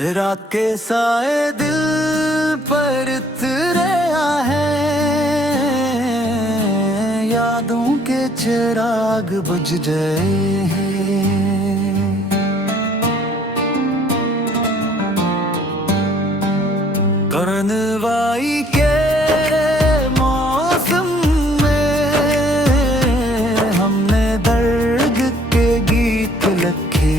रात के साए दिल पर उतरा है, यादों के चिराग बुझ गए हैं। करनवाई के मौसम में हमने दर्द के गीत लिखे,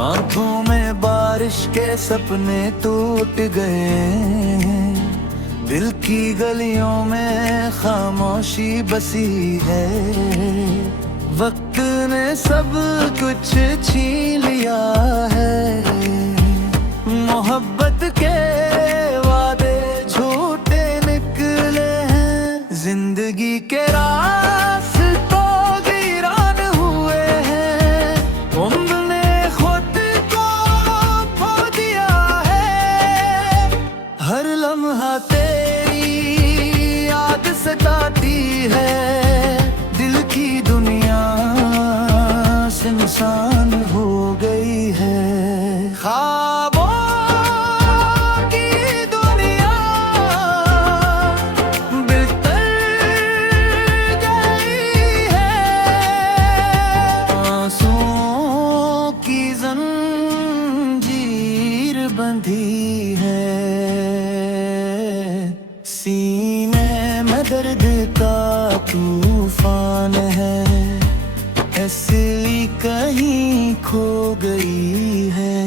आंखों में बारिश के सपने टूट गए। दिल की गलियों में खामोशी बसी है, वक्त ने सब कुछ छीन लिया है। मोहब्बत के वादे झूठे निकले हैं, जिंदगी के रास्तों वीरान हुए हैं। उम्र ने खुद को खो दिया है, हर लम्हा तेरी याद सताती है। दिल की दुनिया सुनसान हो गई है, ख्वाबों बंधी है। सीने में दर्द का तूफान है, ऐसी कहीं खो गई है।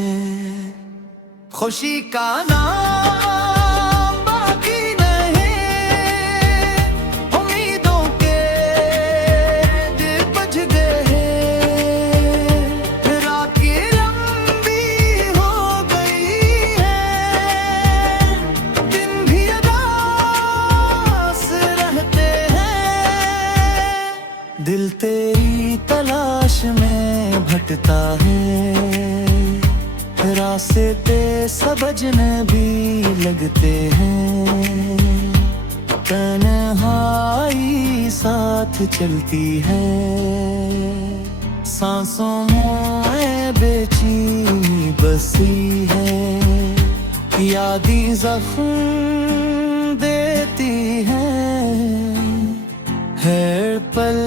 खुशी का नाम बाकी नहीं, उम्मीदों के दिल बुझ गए। रात की लंबी हो गई है, दिन भी उदास रहते हैं। दिल तेरी तलाश में भटकता है, रास्ते समझने भी लगते हैं। तन्हाई साथ चलती है, सांसों में बेचैनी बसी है। यादें जख्म देती हैं, हर पल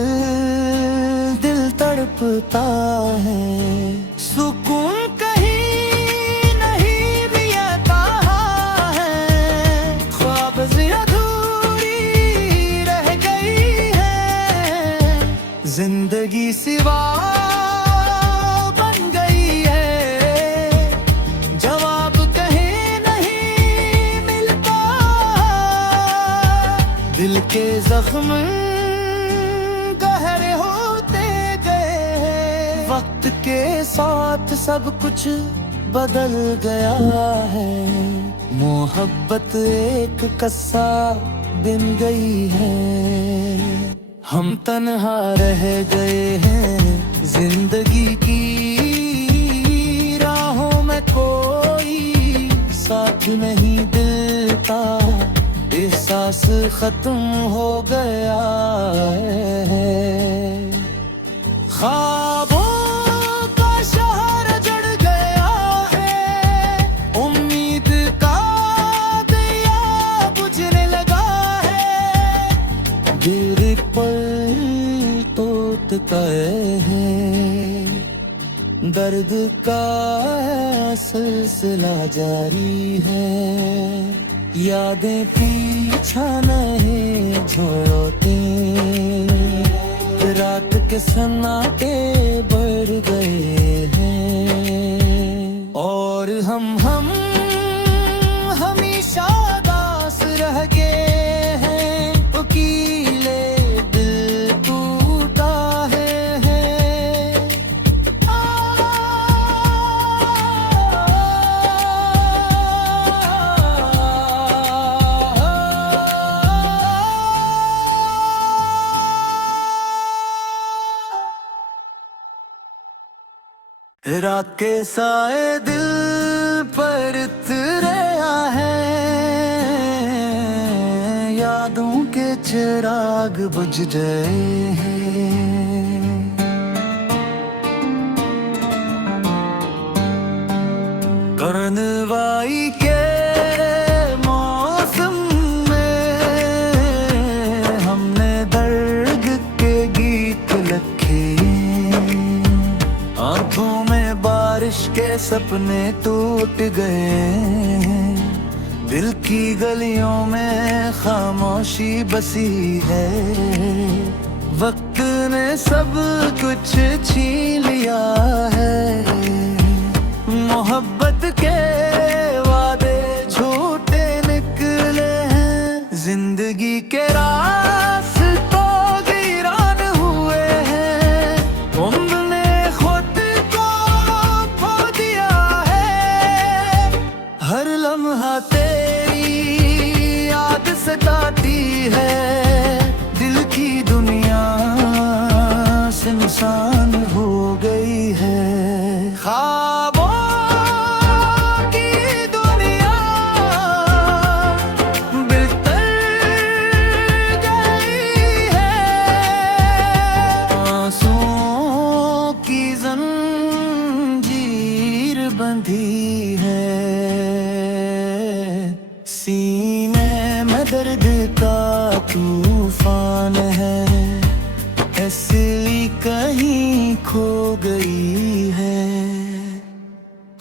दिल तड़पता है। सुकून जिंदगी सिवा बन गई है, जवाब कहीं नहीं मिलता। दिल के जख्म गहरे होते गए, वक्त के साथ सब कुछ बदल गया है। मोहब्बत एक कस्सा बिन गई है, हम तन्हा रह गए हैं। जिंदगी की राहों में कोई साथ नहीं देता, एहसास खत्म हो गया है। ख्वाबों का शहर जड़ गया है, उम्मीद का दिया बुझने लगा है। दिल पर तोड़ता है, दर्द का सिलसिला जारी है। यादें पीछा नहीं छोड़ती, रात के सन्नाटे बढ़ गए हैं। और हम हमेशा दास रह गए हैं, वकीले दिल टूटा है। रात के साए दिल पर उतरा है, यादों के चिराग बुझ गए हैं। करनवाई के मौसम में हमने दर्द के गीत लिखे, आंखों में बारिश के सपने टूट गए, दिल की गलियों में खामोशी बसी है। वक्त ने सब कुछ छीन लिया है, मोहब्बत के वादे झूठे निकले हैं, जिंदगी के रास्तों वीरान हुए हैं, उम्र ने खुद को खो दिया है। हर लम्हा तेरी याद सताती है, दिल की दुनिया सुनसान हो गई है। ख्वाबों की दुनिया बिखर गई है, आंसुओं की जंजीर बंधी है, सीने में दर्द का तूफान है, असली कहीं खो गई है।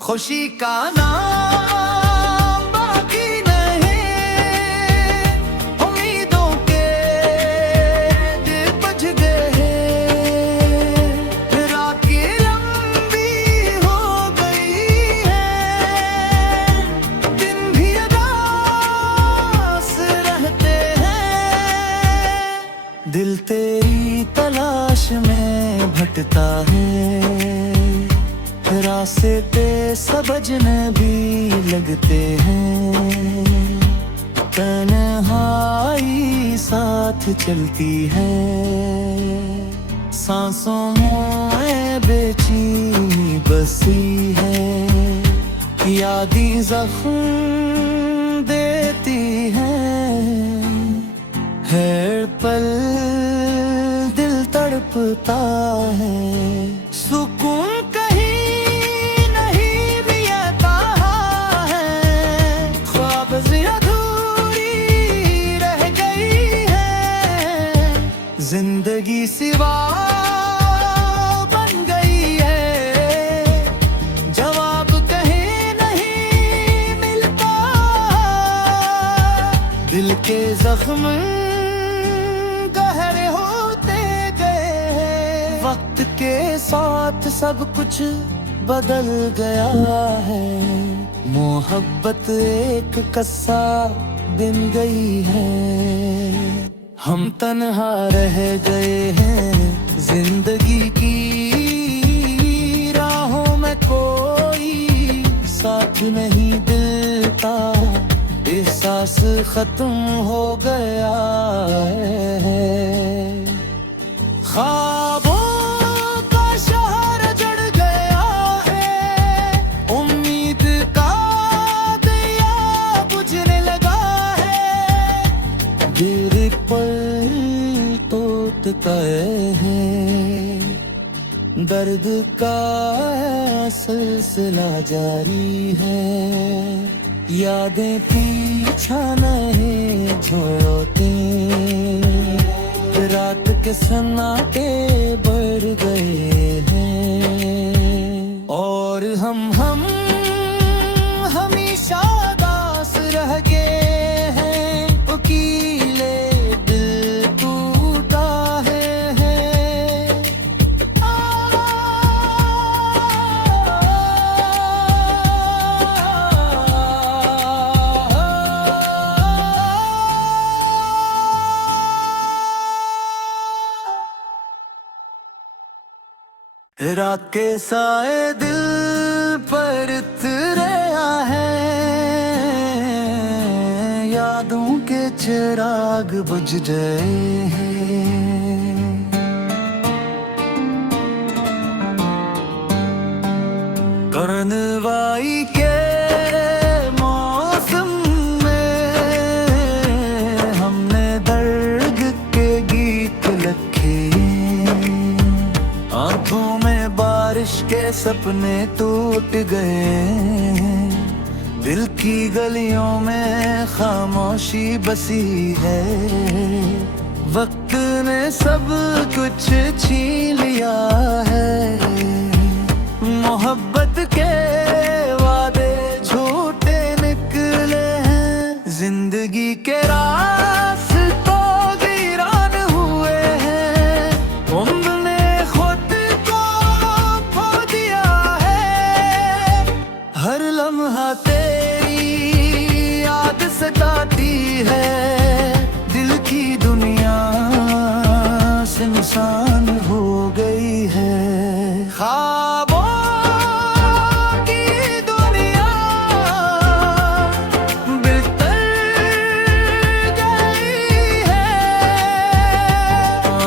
खुशी का नाम बाकी नहीं, उम्मीदों के दिल बुझ गए, रातें लंबी हो गई है, दिन भी उदास रहते हैं, दिल तेरी तलाश में भटकता है, रास्ते समझने भी लगते हैं, तन्हाई साथ चलती है, सांसों में बेचैनी बसी है, यादें जख्म देती हैं, हर पल दिल तड़पता है, सुकून कहीं नहीं भी आता है, ख्वाब से अधूरी रह गई है, जिंदगी सिवा बन गई है, जवाब कहीं नहीं मिलता, दिल के जख्म गहरे होते गए, वक्त के साथ सब कुछ बदल गया है, मोहब्बत एक कस्सा बिन गई है, हम तन्हा रह गए हैं, जिंदगी की राहों में कोई साथ नहीं देता, एहसास खत्म हो गया है, ख्वाबों का शहर जड़ गया है, उम्मीद का दिया बुझने लगा है, दिल पर टूटता है, दर्द का सिलसिला जारी है, यादें पीछा नहीं छोड़ती, रात के सन्नाटे बढ़ गए हैं, और हम हमेशा दास रह गए हैं, उकीले दिल टूटा है, रात के साए दिल पर उतरा है, यादों के चिराग बुझ गए हैं, करनवाई के मौसम में हमने दर्द के गीत लिखे, आंखों में बारिश के सपने टूट गए, दिल की गलियों में खामोशी बसी है। वक्त ने सब कुछ छीन लिया है। मोहब्बत के वादे झूठे निकले हैं। जिंदगी के रास्तों वीरान हुए हैं। उम्र ने खुद को खो दिया है। हर लम्हा तेरी याद सताती है। दिल की दुनिया सुनसान हो गई है। ख्वाबों की दुनिया बिखर गई है।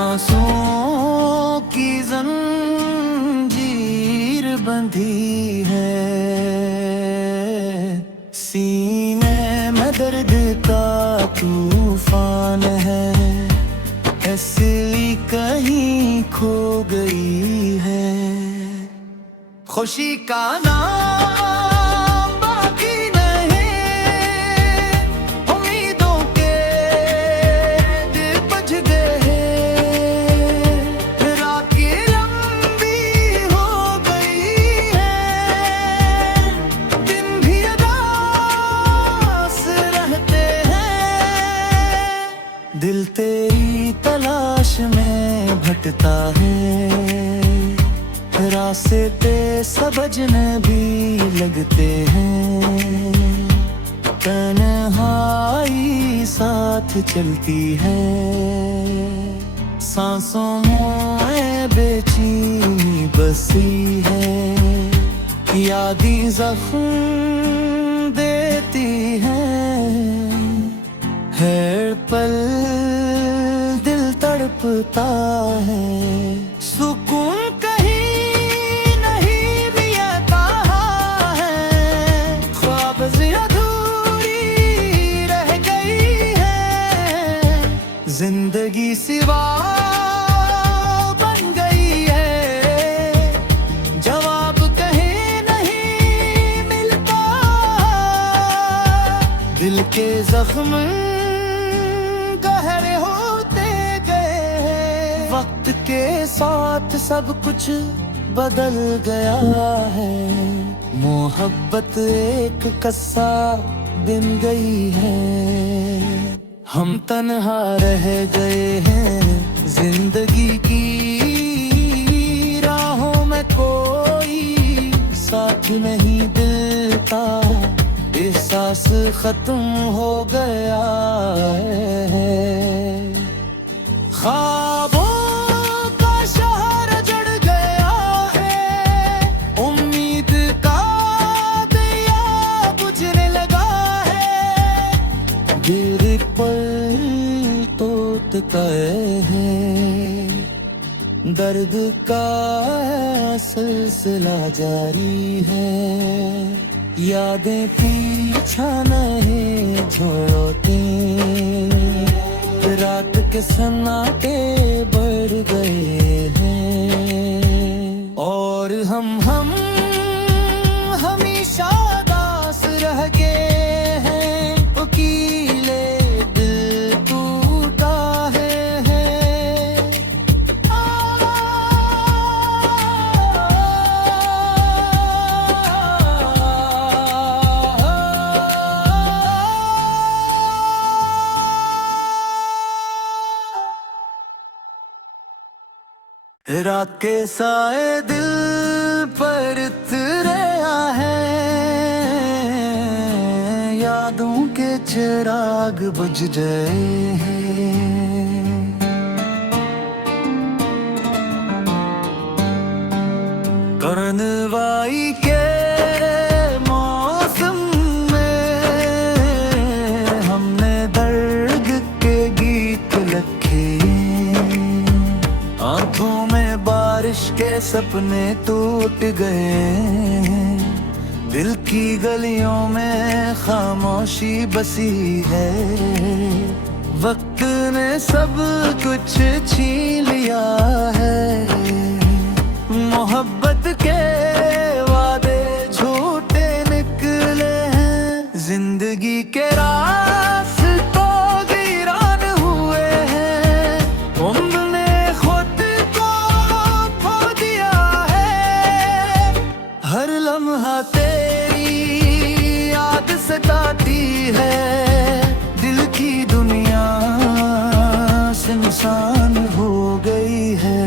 आंसुओं की जंजीर बंधी है। सीने में दर्द का तूफान है। असली कहीं खो गई है। खुशी का नाम बाकी नहीं। उम्मीदों के दिल बुझ गए। रातें लंबी हो गई है। दिन भी उदास रहते हैं। दिल तेरी तलाश में भटकता है। रास्ते समझने भी लगते हैं। तन्हाई साथ चलती है। सांसों में बेचैनी बसी है। यादें जख्म देती हैं। हर पल दिल तड़पता है। सुकून कहीं नहीं मिलता है। ख्वाब से अधूरी रह गई है। जिंदगी सिवा बन गई है। जवाब कहीं नहीं मिलता। दिल के जख्म गहरे होते गए। वक्त के साथ सब कुछ बदल गया है। मोहब्बत एक कस्सा बिन गई है। हम तन्हा रह गए हैं। जिंदगी की राहों में कोई साथ नहीं। दिल का एहसास खत्म हो गया है। ख्वाबों का शहर जड़ गया है। उम्मीद का दिया बुझने लगा है। गिर पर तोतकाए हैं। दर्द का सिलसिला जारी है। यादें पीछा नहीं छोड़ती। रात के सन्नाटे बढ़ गए हैं। और हम हमेशा दास रह गए हैं। वकीले दिल टूटा है। रात के साए दिल पर उतरा है। यादों के चिराग बुझ गए हैं। करनवाई के मौसम में हमने दर्द के गीत लिखे। आंखों में बारिश के सपने टूट गए। दिल की गलियों में खामोशी बसी है। वक्त ने सब कुछ छीन लिया है। मोहब्बत के वादे झूठे निकले हैं। याद सताती है। दिल की दुनिया सुनसान हो गई है।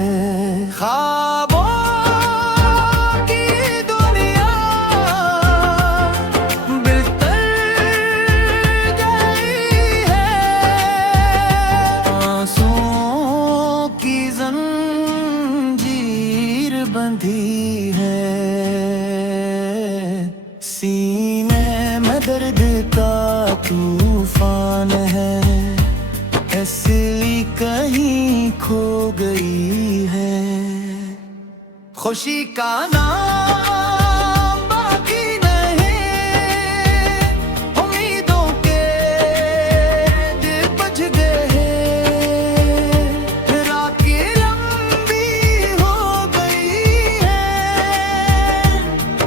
ख्वाबों की दुनिया बिखर गई है। आंसुओं की जंजीर बंधी है। सीने में दर्द का तूफान है। असली कहीं खो गई है। खुशी का नाम बाकी नहीं। उम्मीदों के दिल बज गए। रातें लंबी हो गई है।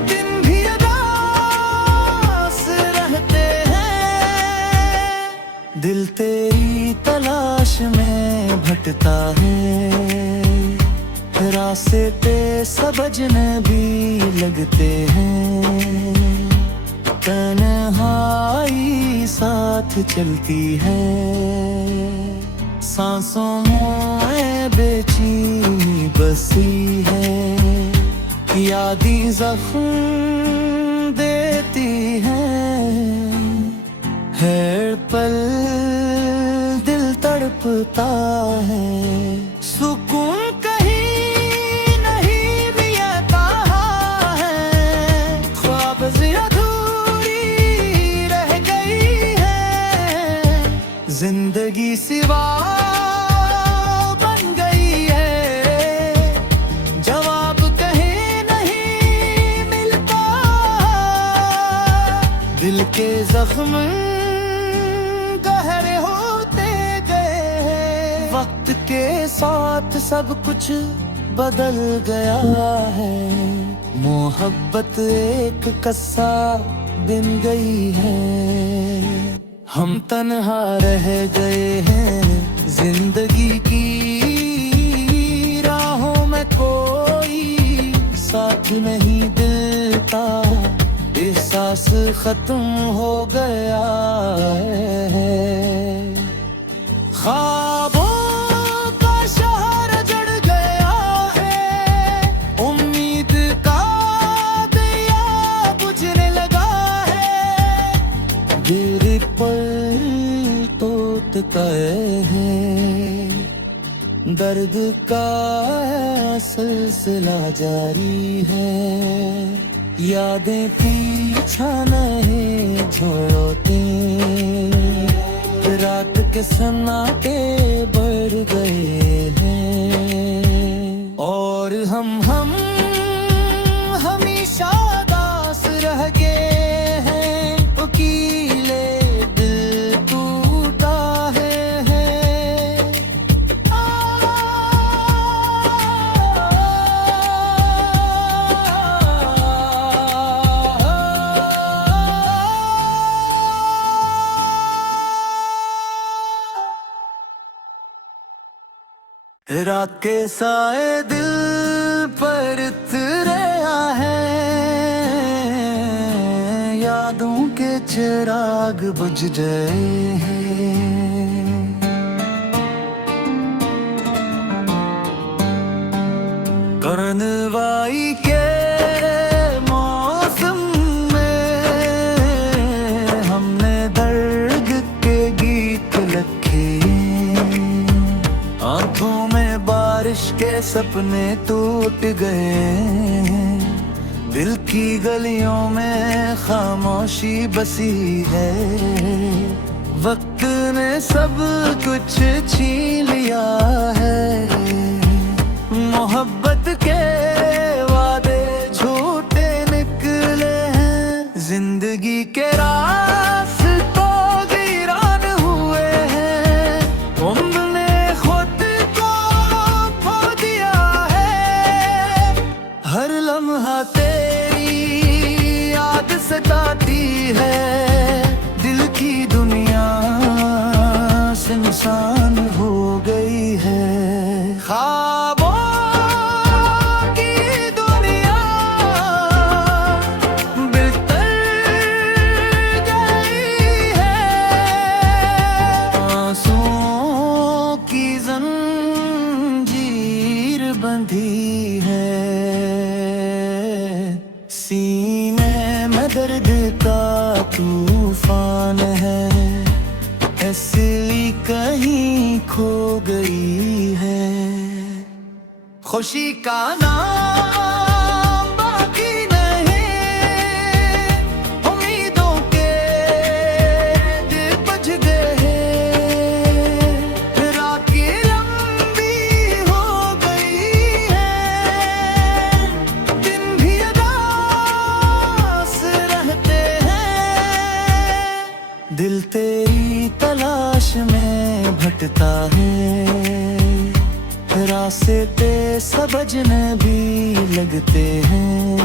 दिन भी उदास रहते हैं। दिल तेरी तलाश में भटकता है। रास्ते समझने भी लगते हैं। तन्हाई साथ चलती है। सांसों में बेचैनी बसी है। यादें जख्म देती हैं। हर पल दिल तड़पता है। सुकून कहीं नहीं भी आता है। ख्वाब से अधूरी रह गई है। जिंदगी सिवा बन गई है। जवाब कहीं नहीं मिलता। दिल के जख्म गहरे होते गए। वक्त के साथ सब कुछ बदल गया है। मोहब्बत एक कस्सा बिन गई है। हम तन्हा रह गए हैं। जिंदगी की राहों में कोई साथ नहीं देता। एहसास खत्म हो गया है। ख्वाबों का शहर जड़ गया है। उम्मीद का दिया बुझने लगा है। दिल पर तोड़ता है। दर्द का सिलसिला जारी है। यादें पीछा नहीं छोड़ती। रात के सन्नाटे बढ़ गए हैं। और हम हमेशा दास रह गए हैं। वकीले दिल टूटा है। रात के साए दिल पर उतरा है। यादों के चिराग बुझ गए हैं। करनवाई के मौसम में हमने दर्द के गीत लिखे। आंखों में बारिश के सपने टूट गए। दिल की गलियों में खामोशी बसी है। वक्त ने सब कुछ छीन लिया है। मोहब्बत के वादे झूठे निकले हैं। जिंदगी के रास्तों वीरान हुए हैं। उम्र ने खुद को खो दिया है। हर लम्हा तेरी याद सताती है। दिल की दुनिया सुनसान हो गई है। ख्वाबों की दुनिया बिखर तूफान है, ऐसी कहीं खो गई है। खुशी का नाम बाकी नहीं, उम्मीदों के दिल बज गए, रातें लंबी हो गई है, दिन भी उदास रहते हैं। दिल तेरी तलाश में भटकता है, रास्ते समझने भी लगते हैं,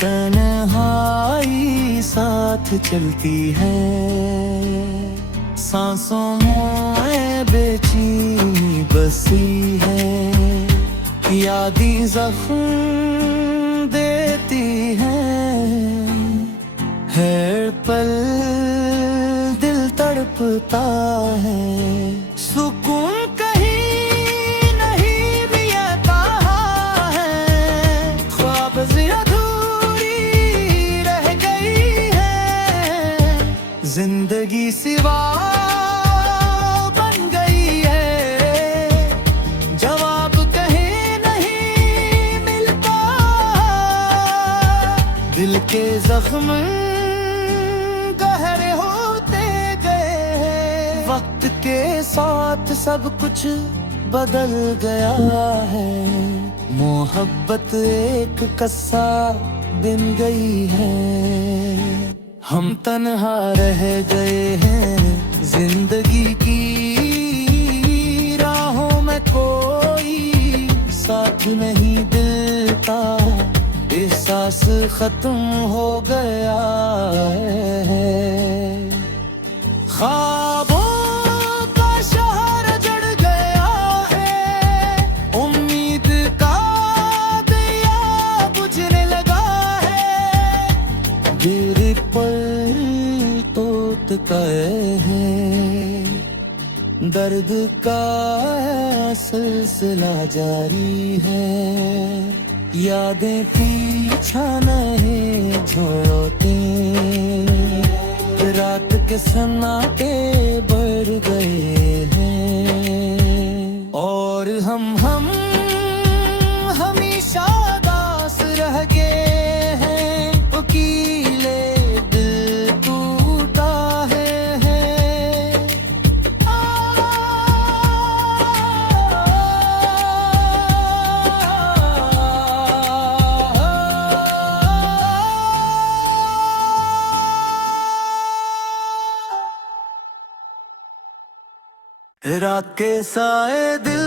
तन्हाई साथ चलती है, सांसों में बेचैनी बसी है, यादें जख्म देती हैं, हर पल दिल तड़पता है, सुकून जिंदगी सिवा बन गई है, जवाब कहीं नहीं मिलता, दिल के जख्म गहरे होते गए, वक्त के साथ सब कुछ बदल गया है, मोहब्बत एक कस्सा बिन गई है, हम तन्हा रह गए हैं, जिंदगी की राहों में कोई साथ नहीं देता, एहसास खत्म हो गया है, ख्वाबों का शहर जड़ गया है, उम्मीद का दिया बुझने लगा है, गिर पर है, दर्द का सिलसिला जारी है, यादें पीछा नहीं छोड़ते, रात के सन्नाटे बढ़ गए हैं, और हम हमेशा दास रह गए हैं, वकीले रात के साए दिल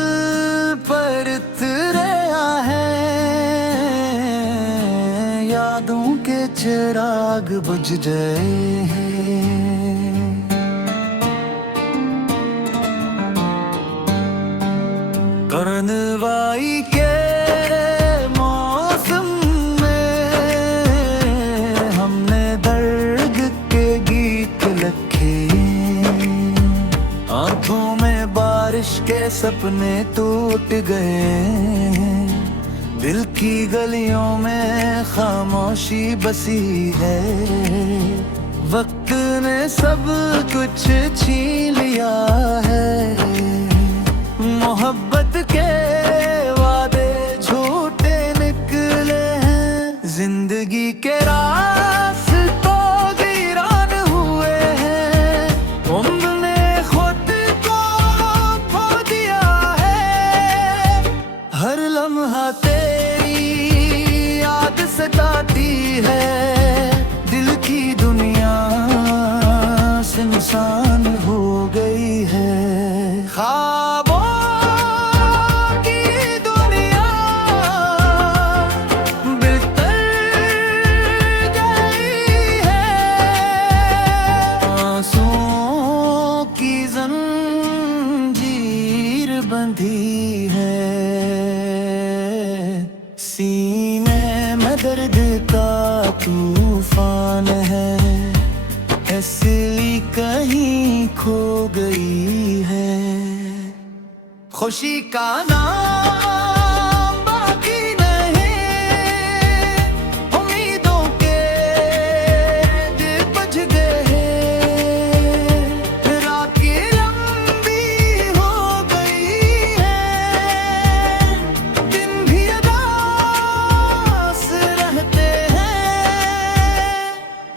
पर उतरा है, यादों के चिराग बुझ गए हैं, करनवाई के मौसम में हमने दर्द के गीत लिखे, आंखों में बारिश के सपने टूट गए, दिल की गलियों में खामोशी बसी है, वक्त ने सब कुछ छीन लिया है, मोहब्बत के वादे झूठे निकले हैं, जिंदगी के रास्तों वीरान हुए हैं, उम्र ने खुद को खो दिया है, हर लम्हा तेरी याद सताती है, दिल की दुनिया सुनसान हो गई है, ख्वाबों की दुनिया बिखर गई है, आंसुओं की जंजीर बंधी है, सीने में दर्द का तूफान है, ऐसी कहीं खो गई है, खुशी का नाम बाकी नहीं, उम्मीदों के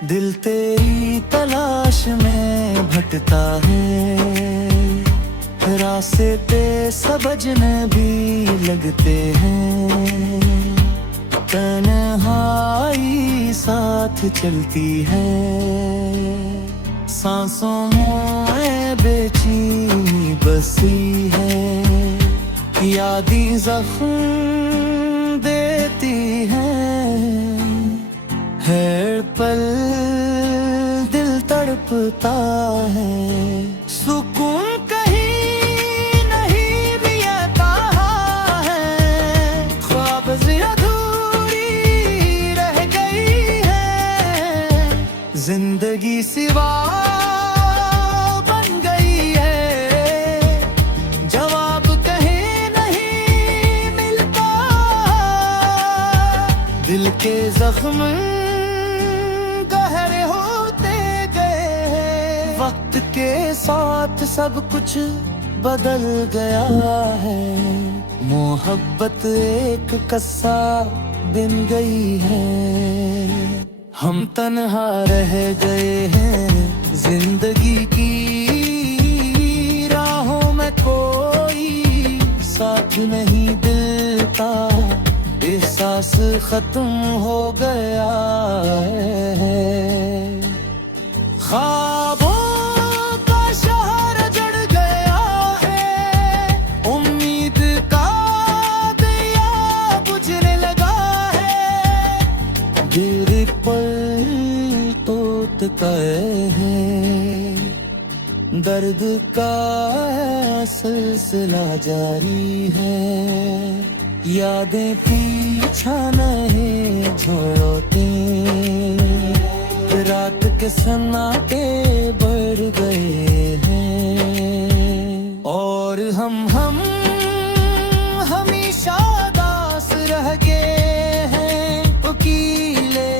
दिल तेरी तलाश में भटकता है, रास्ते समझने भी लगते हैं, तन्हाई साथ चलती है, सांसों में बेचैनी बसी है, यादें जख्म देती हैं, हर पल दिल तड़पता है, सुकून कहीं नहीं भी आता है, ख्वाब से अधूरी रह गई है, जिंदगी सिवा बन गई है, जवाब कहीं नहीं मिलता, दिल के जख्म गहरे होते गए, वक्त के साथ सब कुछ बदल गया है, मोहब्बत एक कस्सा बिन गई है, हम तन्हा रह गए हैं, जिंदगी की राहों में कोई साथ नहीं देता, एहसास खत्म हो गया है, ख्वाबों का शहर जड़ गया है, उम्मीद का दिया बुझने लगा है, दिल पर टूटता है, दर्द का सिलसिला जारी है, यादें पीछा नहीं छोड़ती, रात के सन्नाटे बढ़ गए हैं, और हम हमेशा दास रह गए हैं, उकीले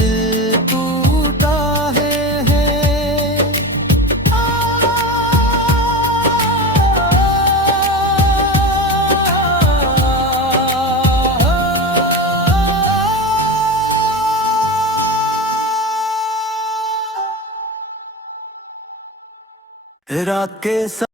दिल टूटा है, रात के